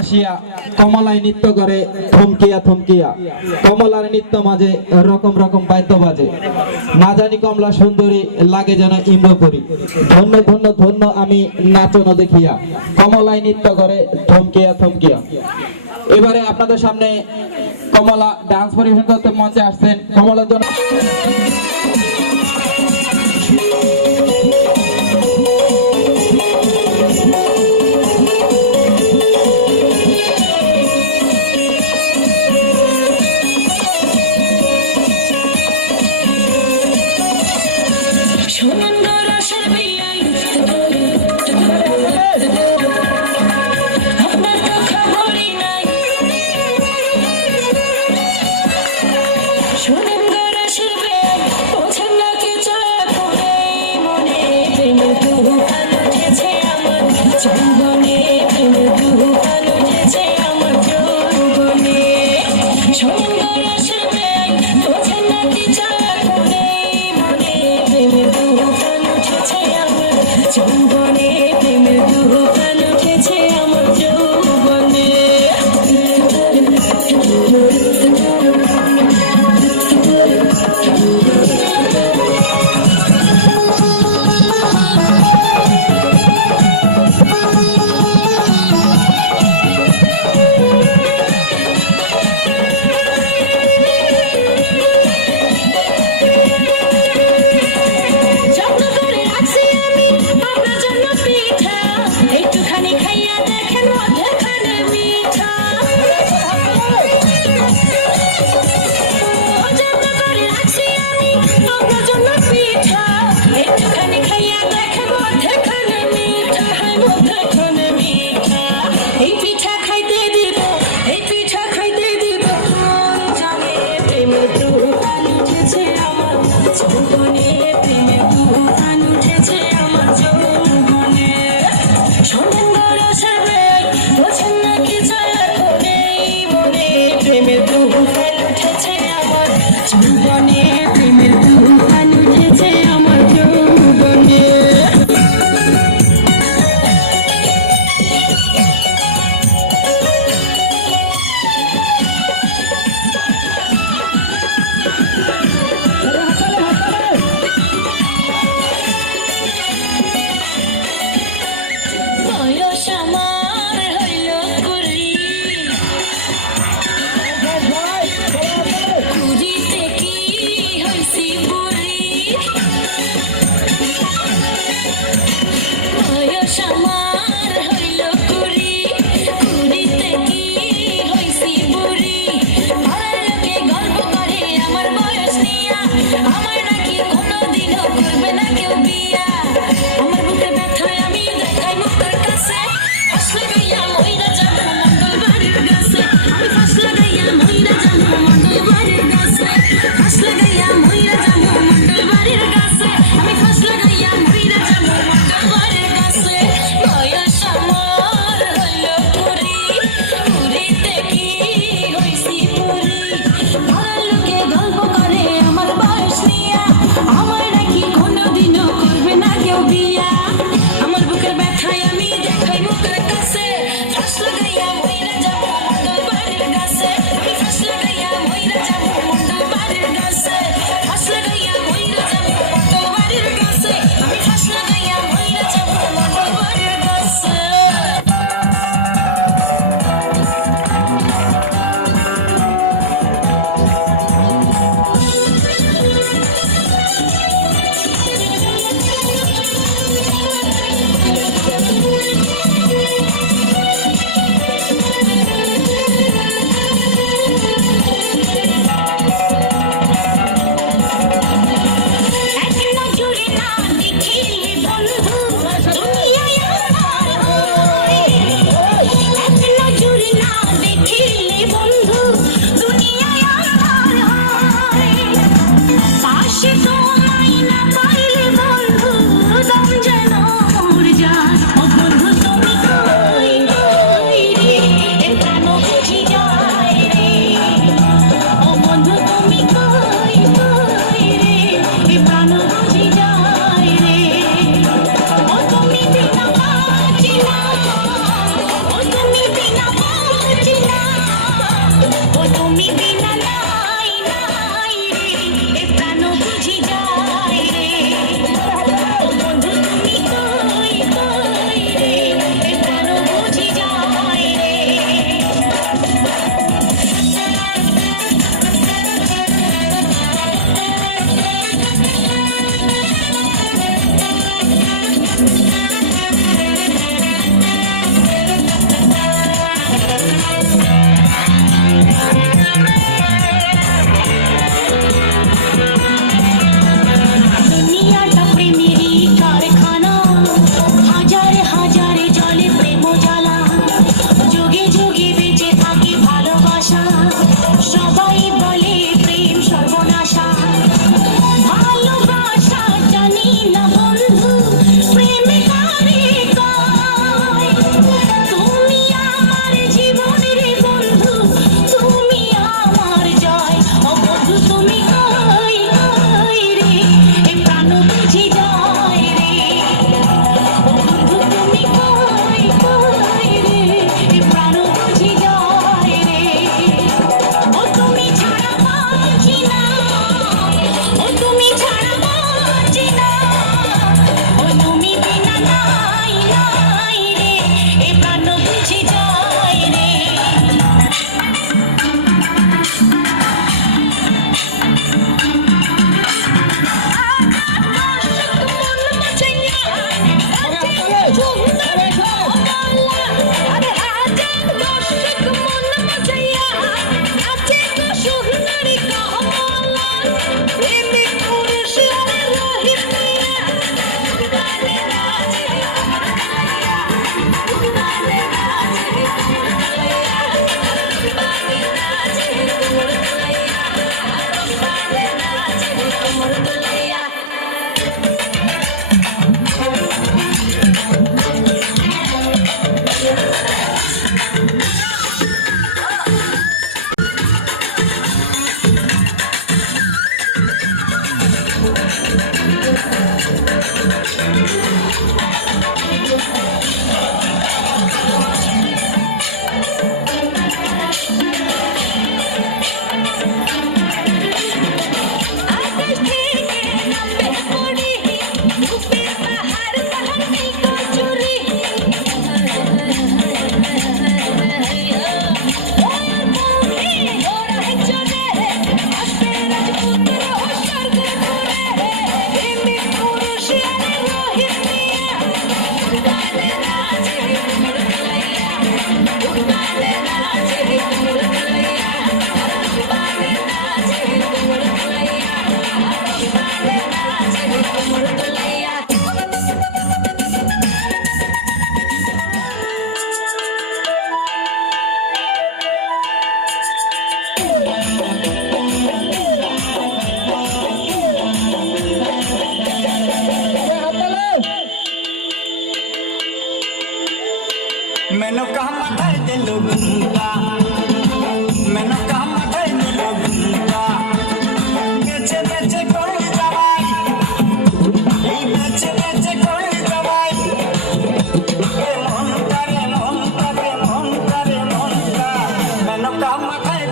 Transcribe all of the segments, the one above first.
আসিয়া কমলায় নৃত্য করে থমকিয়া থমকিয়া, কমলার নৃত্য মাঝে রকম রকম বাদ্য বাজে, না জানি কমলা সুন্দরী লাগে যেন ইন্দ্রপুরী, ধন্য ধন্য ধন্য আমি নাচন দেখিয়া, কমলায় নৃত্য করে থমকিয়া থমকিয়া। এবারে আপনাদের সামনে কমলা ডান্স পরিবেশন করতে মঞ্চে আসছেন। কমলার জন্য Shouldn't go to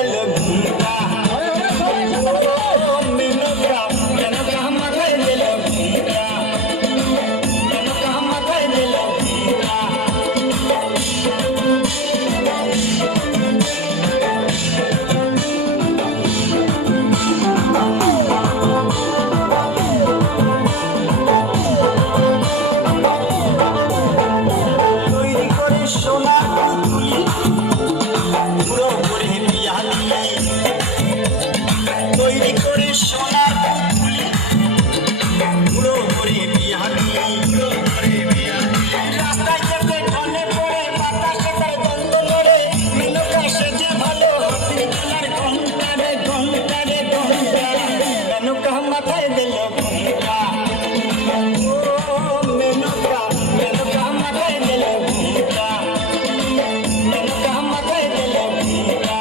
दिल घूमता मेनका मेनका माथाय दिल घूमता मेनका माथाय दिल घूमता তৈরি করে সোনার পুতুলি পুরো করে বিয়া দিয়ে তৈরি করে সোনার পুতুলি পুরো করে বিয়া দিয়ে রাস্তায় যেতে ঢলে পড়ে বাতাসে তার দ্বন্দ্ব লড়ে মেনকা সেজে ভালো হাতির খেলার ঘন্টা রে ঘন্টা রে ঘন্টা মেনকা মাথায় দিল ঘন্টা ও মেনকা মেনকা মাথায় দিল ঘন্টা মেনকা মাথায় দিল ঘন্টা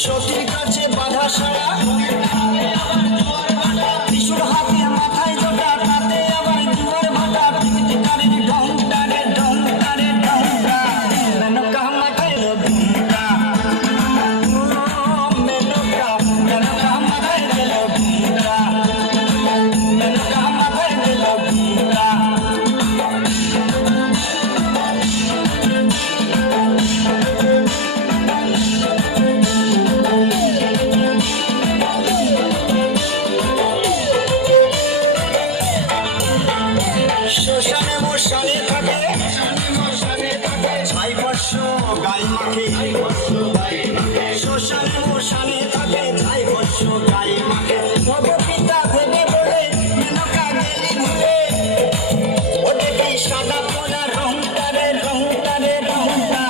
সতীর কাছে বাধা সারা ত্রিশূল হাতে মাথায় জোটা তাতে আবার জুয়ার ভাটা টিকিটিকারের ঢংটা রে ঢংটা রে ঢংটা মেনকা মাথায় দিল ঘুমটা মেনকা মেনকা মাথায় দিল ঘুমটা মেনকা মাথায় দিল ঘুমটা শ্মশানে মশানে থাকে ছাই বর্ষ গাই মাখে শ্মশানে মশানে থাকে ছাই বর্ষ গাই মাখে ভগপিতা ভেবে বলে মেনকা গেলি ভুলে ও দেখি সাদা পোলা রংটা রে রংটা রে রংটা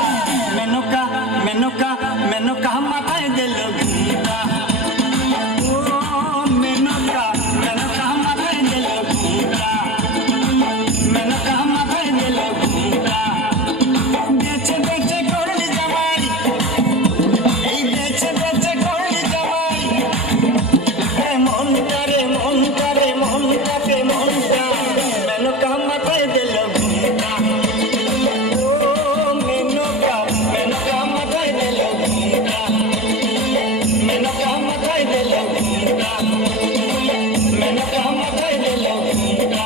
মেনকা মেনকা মেনকা মাথায় দিল ঘুমটা ও মেনকা মেনকা মাথায় দিল ঘুমটা মেনকা মাথায় দিল ঘুমটা বেচে বেচে করলি জামাই এই বেচে বেচে করলি জামাই মনটা রে মনটা রে মনটাতে মনটা মেনকা মাথায় দিল ঘুমটা ও মেনকা মেনকা মাথায় দিল ঘুমটা মেনকা মাথায় দিল ঘুমটা মেনকা মাথায় দিল ঘুমটা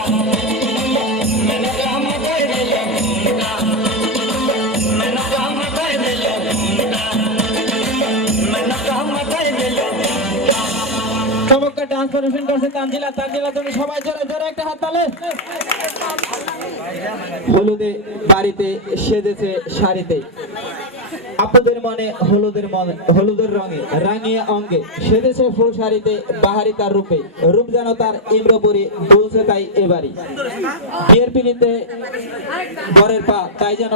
মেনকা মাথায় দিল ঘুমটা মেনকা মাথায় দিল ঘুমটা মেনকা মাথায় দিল ঘুমটা চমৎকার ডান্স পরিবেশন করছে তানজিলা তানজিলা তুমি সবাই জোরে জোরে একটা হাত তালে হলুদে বাড়িতে সেজেছে শাড়িতে আপনাদের মনে হলুদের রঙে রাঙিয়ে অঙ্গে সেজেছে ফুল শাড়িতে বাহারি তার রূপে রূপ যেন তার ইন্দ্রপুরী বলছে তাই এবারই বিয়ের পিড়িতে বরের পা তাই যেন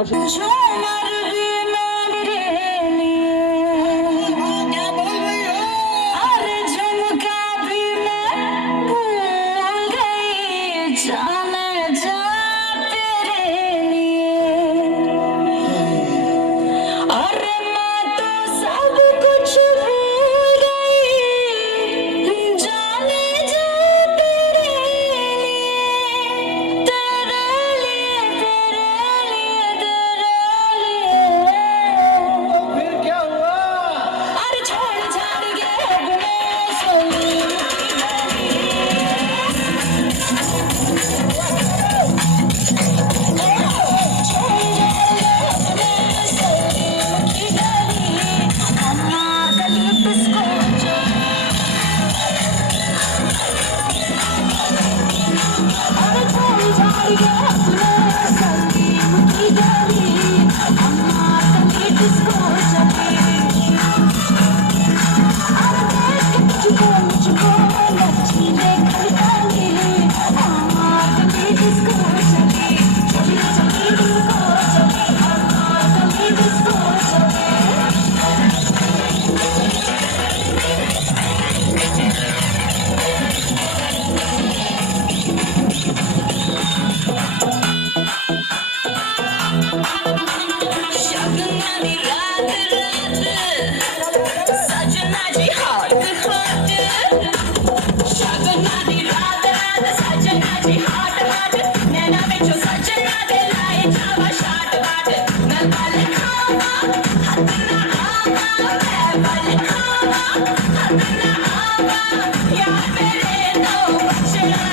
Yeah. जो सजना दिलाए जावा शाट बाट मैं बल खावा हाथ ना आवा मैं बल खावा हाथ ना आवा यार मेरे तो बचड़ा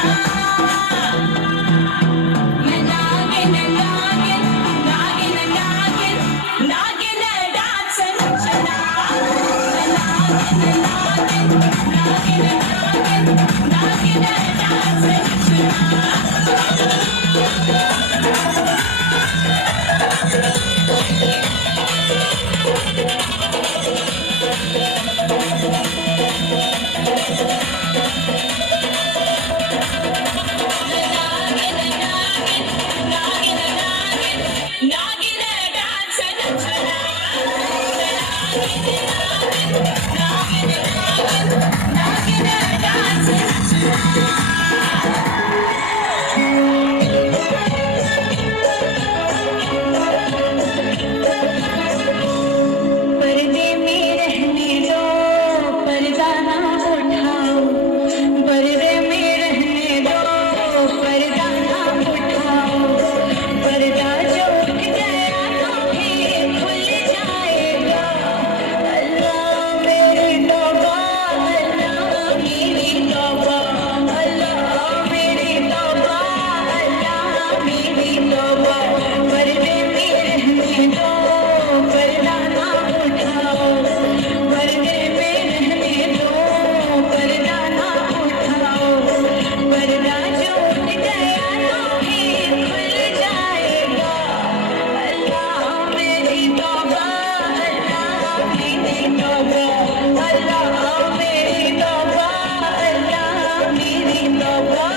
मैं नागिन नागिन नागिन नागिन नागिन डांस नचना मैं नागिन नागिन नागिन नागिन नागिन डांस नचना पर्दे में रहने दो पर्दा ना उठाओ पर्दे में रहने दो पर्दा ना उठाओ पर्दा जो उठ गया तो फिर खुल जाएगा अल्लाह मेरी तौबा अल्लाह मेरी तौबा अल्लाह मेरी तौबा अल्लाह मेरी तौबा पर्दे में रहने दो पर्दा ना उठाओ पर्दे में रहने दो पर्दा ना उठाओ पर्दा जो उठ गया तो फिर खुल जाएगा अल्लाह मेरी तौबा अल्लाह मेरी तौबा अल्लाह मेरी तौबा अल्लाह मेरी तौबा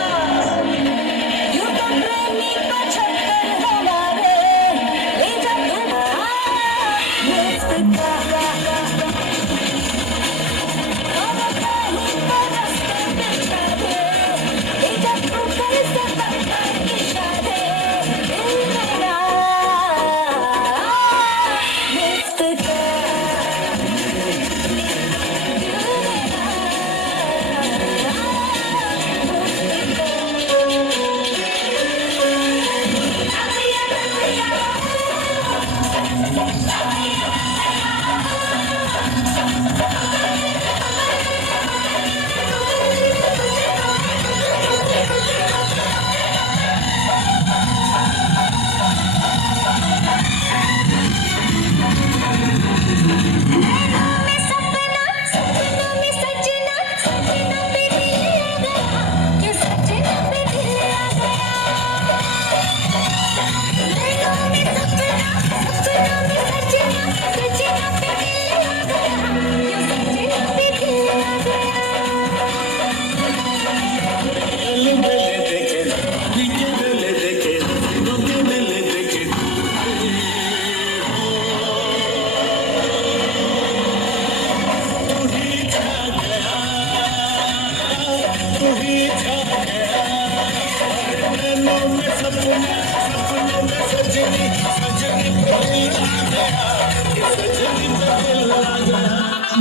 यूं तो प्रेमी 75 हमारे ले जा तुम मुस्कुरा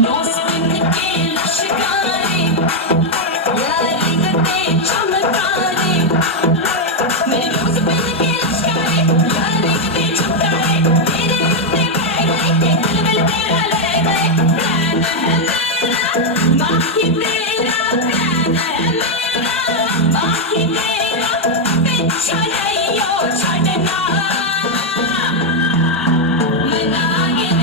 मौसम के लश्कारे यारी गते चमकारे मेरे रोज बिन के लश्कारे यारी गते चमकारे तेरे उत्ते बैग लेके दिल मिल तेरा ले गए प्लान है मेरा बाकी तेरा प्लान है मेरा बाकी तेरा पीछा नहीं यो छड़ना मैं नागिन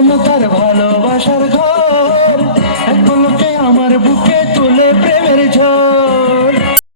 প্রেম করব